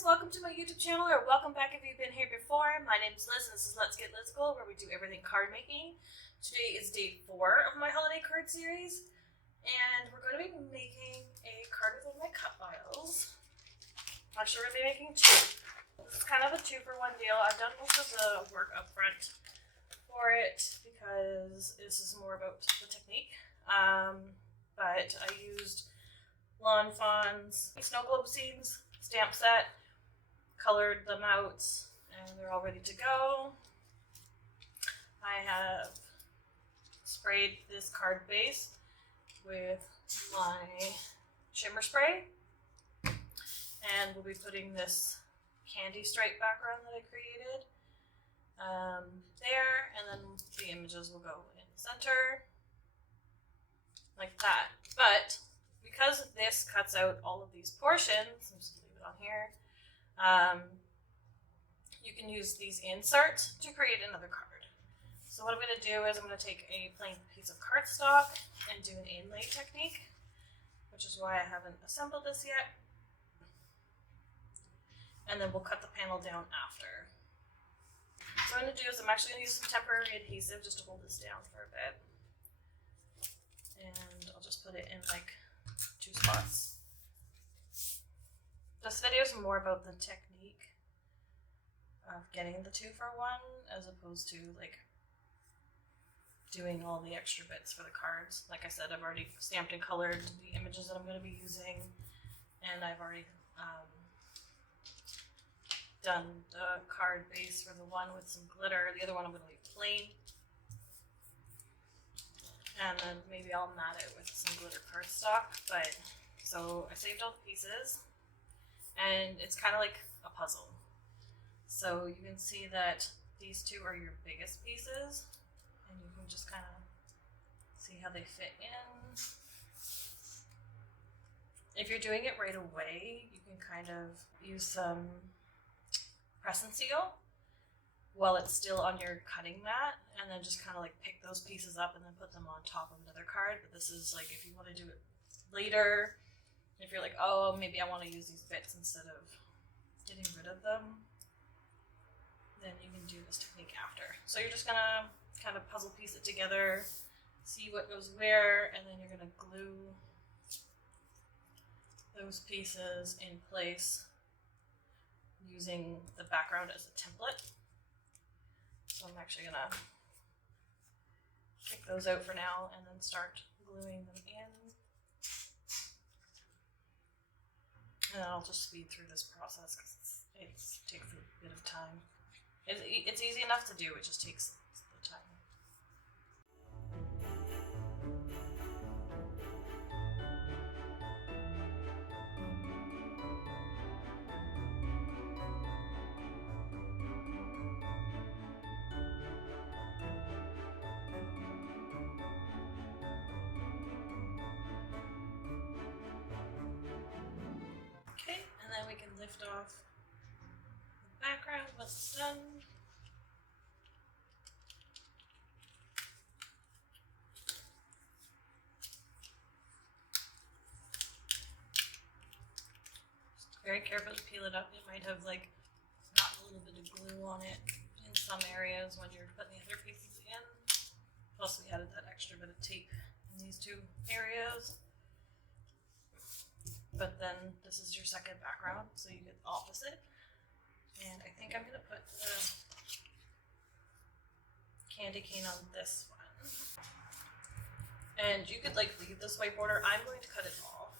guys, welcome to my YouTube channel, or welcome back if you've been here before. My name is Liz and this is Let's Get Lizical, where we do everything card making. Today is day 4 of my holiday card series, and we're going to be making a card with one of my cut files. Actually, we're going to be making 2. This is kind of a 2-for-1 deal. I've done most of the work up front for it because this is more about the technique. But I used Lawn Fawn's snow globe seeds stamp set, colored them out, and they're all ready to go. I have sprayed this card base with my shimmer spray, and we'll be putting this candy stripe background that I created there, and then the images will go in the center like that. But because this cuts out all of these portions, I'm just gonna leave it on here, you can use these inserts to create another card. So what I'm going to do is I'm going to take a plain piece of cardstock and do an inlay technique, which is why I haven't assembled this yet. And then we'll cut the panel down after. So what I'm going to do is I'm actually going to use some temporary adhesive just to hold this down for a bit. And I'll just put it in like 2 spots. This video is more about the technique of getting the 2-for-1 as opposed to like doing all the extra bits for the cards. Like I said, I've already stamped and colored the images that I'm going to be using, and I've already done the card base for the one with some glitter. The other one I'm going to leave plain. And then maybe I'll mat it with some glitter cardstock. But so I saved all the pieces, and it's kind of like a puzzle. So you can see that these 2 are your biggest pieces, and you can just kind of see how they fit in. If you're doing it right away, you can kind of use some press and seal while it's still on your cutting mat, and then just kind of like pick those pieces up and then put them on top of another card. But this is like if you want to do it later, if you're like, oh, maybe I want to use these bits instead of getting rid of them, then you can do this technique after. So you're just gonna kind of puzzle piece it together, see what goes where, and then you're gonna glue those pieces in place using the background as a template. So I'm actually gonna kick those out for now and then start gluing them in. And I'll just speed through this process because it takes a bit of time. It's easy enough to do, it just takes the time. Okay, and then we can lift off the background once it's done. Very careful to peel it up. It might have like gotten a little bit of glue on it in some areas when you're putting the other pieces in. Plus we added that extra bit of tape in these 2 areas. But then this is your second background, so you get the opposite. And I think I'm going to put the candy cane on this one. And you could like leave this white border. I'm going to cut it off.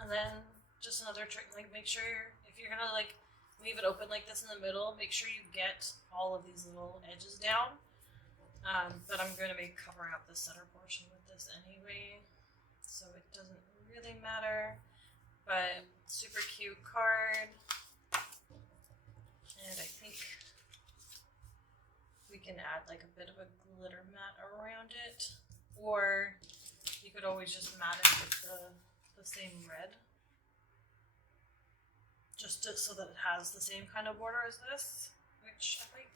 And then just another trick, like make sure if you're gonna like leave it open like this in the middle, make sure you get all of these little edges down. But I'm going to be covering up the center portion with this anyway, so it doesn't really matter. But super cute card, and I think we can add like a bit of a glitter mat around it, or you could always just mat it with the same red, just so that it has the same kind of border as this, which I might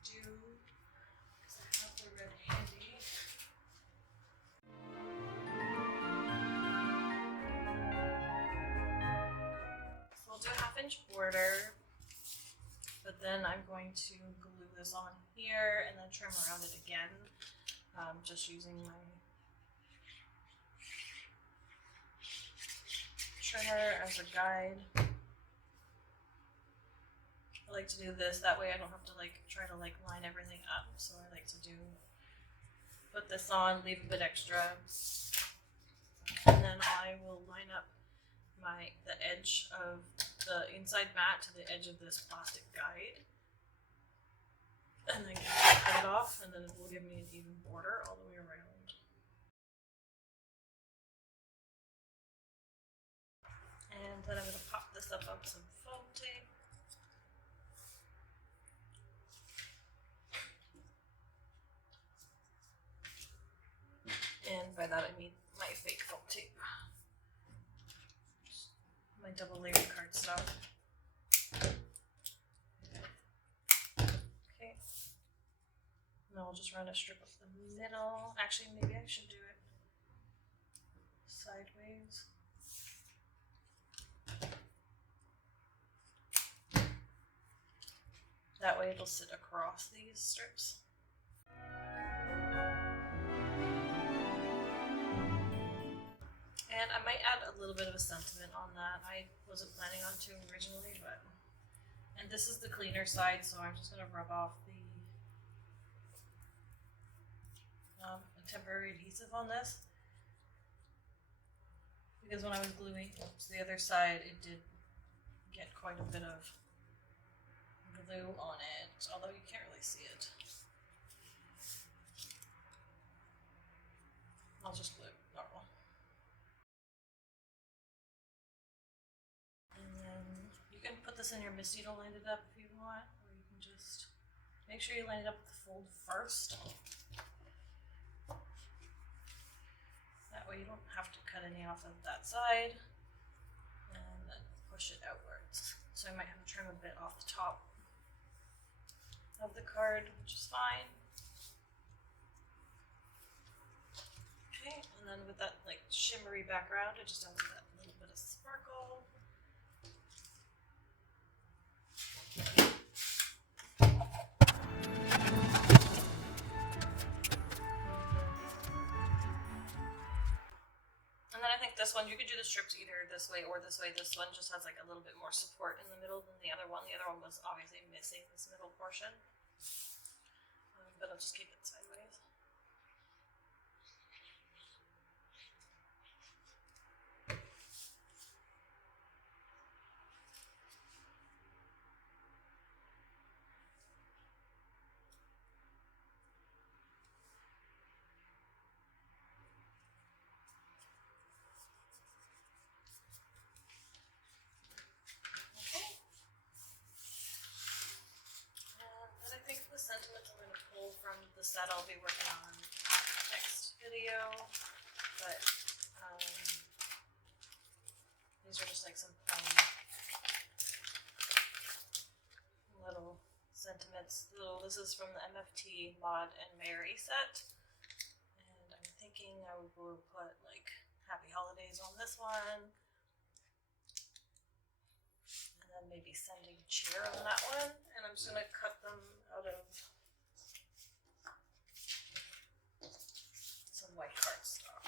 do because I have the red handy. border, but then I'm going to glue this on here and then trim around it again, just using my trimmer as a guide. I like to do this, that way I don't have to like try to like line everything up, so I like to put this on, leave a bit extra, and then I will line up the edge of the inside mat to the edge of this plastic guide, and then cut it off, and then it will give me an even border all the way around. And then I'm going to pop this up on some foam tape. And by that I mean my fake foam tape. My double layered cardstock. Okay. Now I'll just run a strip up the middle. Actually, maybe I should do it sideways. That way it'll sit across these strips. And I might add a little bit of a sentiment on that. I wasn't planning on to originally, but... And this is the cleaner side, so I'm just going to rub off the temporary adhesive on this. Because when I was gluing the other side, it did get quite a bit of glue on it, although you can't really see it. I'll just glue normal. And then you can put this in your mist needle, line it up if you want, or you can just make sure you line it up with the fold first. That way you don't have to cut any off of that side, and then push it outwards. So I might have to trim a bit off the top of the card, which is fine. Okay, and then with that like shimmery background, it just adds that little bit of sparkle. And then I think this one, you could do the strips either this way or this way. This one just has like a little bit more support in the middle than the other one. The other one was obviously missing this middle portion. But I'll just keep it sideways. Sentiments I'm going to pull from the set I'll be working on next video, but these are just like some plain little sentiments. So this is from the MFT Mod Merry set, and I'm thinking I will put like Happy Holidays on this one, and then maybe Sending Cheer on that one, and I'm just going to cut them out of some white cardstock.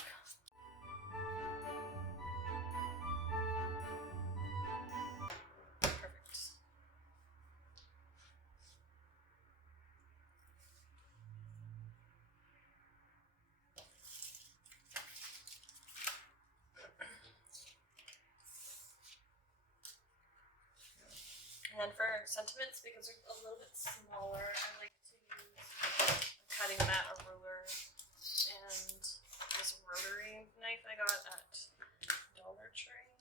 Perfect. And then for sentiments, because they're a little bit smaller, I like to use a cutting mat, a ruler, and this rotary knife I got at Dollar Tree.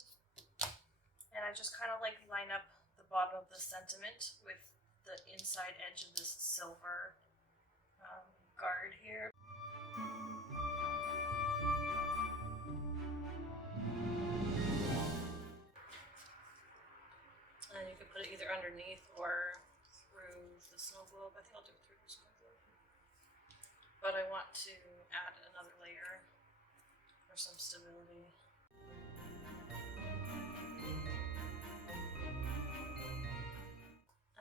And I just kind of like line up the bottom of the sentiment with the inside edge of this silver guard here. And you can put it either underneath or through the snow globe. I think I'll do it through the snow globe. But I want to add another layer for some stability.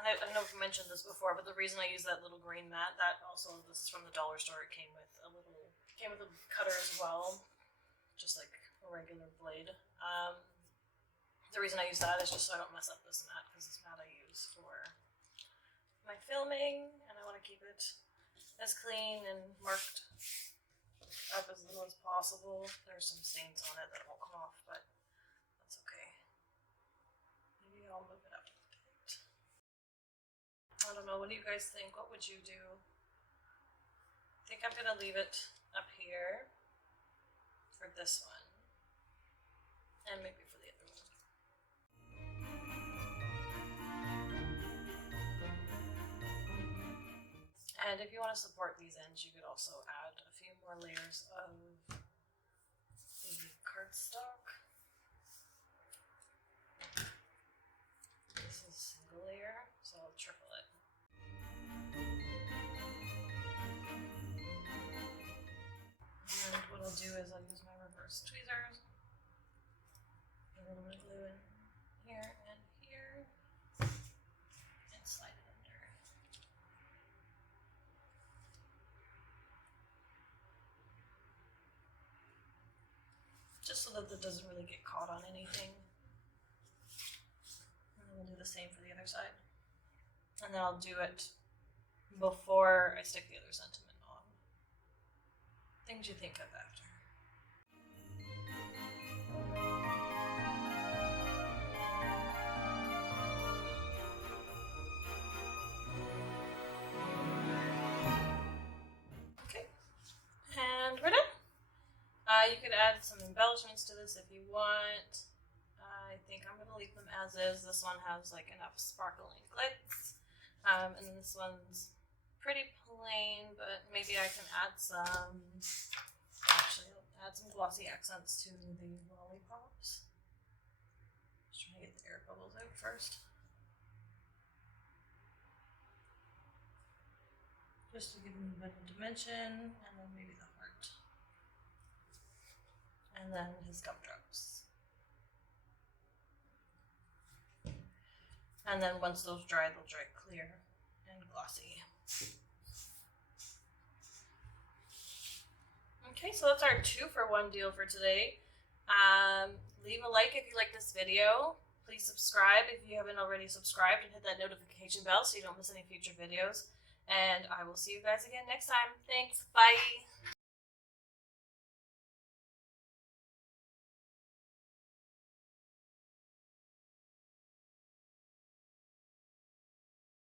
and I don't know if I mentioned this before, but the reason I use that little green mat, this is from the dollar store. It came with a cutter as well, just like a regular blade. The reason I use that is just so I don't mess up this mat, because this mat I use for my filming, and I want to keep it as clean and marked up as little as possible. There's some stains on it that won't come off, but that's okay. Maybe I'll move it up a bit. I don't know, what do you guys think? What would you do? I think I'm gonna leave it up here for this one, and maybe for the other one. And if you want to support these ends, you could also add a few more layers of the cardstock. This is single layer, so I'll triple it. And what I'll do is I'll use my reverse tweezers, a little bit of glue in here and here, and slide it under. Just so that it doesn't really get caught on anything. And then we'll do the same for the other side. And then I'll do it before I stick the other sentiment on. Things you think of after. Okay, and we're done. You could add some embellishments to this if you want. I think I'm going to leave them as is. This one has like enough sparkle and glitz. And then this one's pretty plain, but maybe I can add some, actually I'll add some glossy accents to the lollipops. Just trying to get the air bubbles out first. Just to give them a bit of dimension, and then maybe the heart. And then his gumdrops. And then once those dry, they'll dry clear and glossy. Okay, so that's our 2-for-1 deal for today. Leave a like if you like this video. Please subscribe if you haven't already subscribed, and hit that notification bell so you don't miss any future videos. And I will see you guys again next time. Thanks. Bye.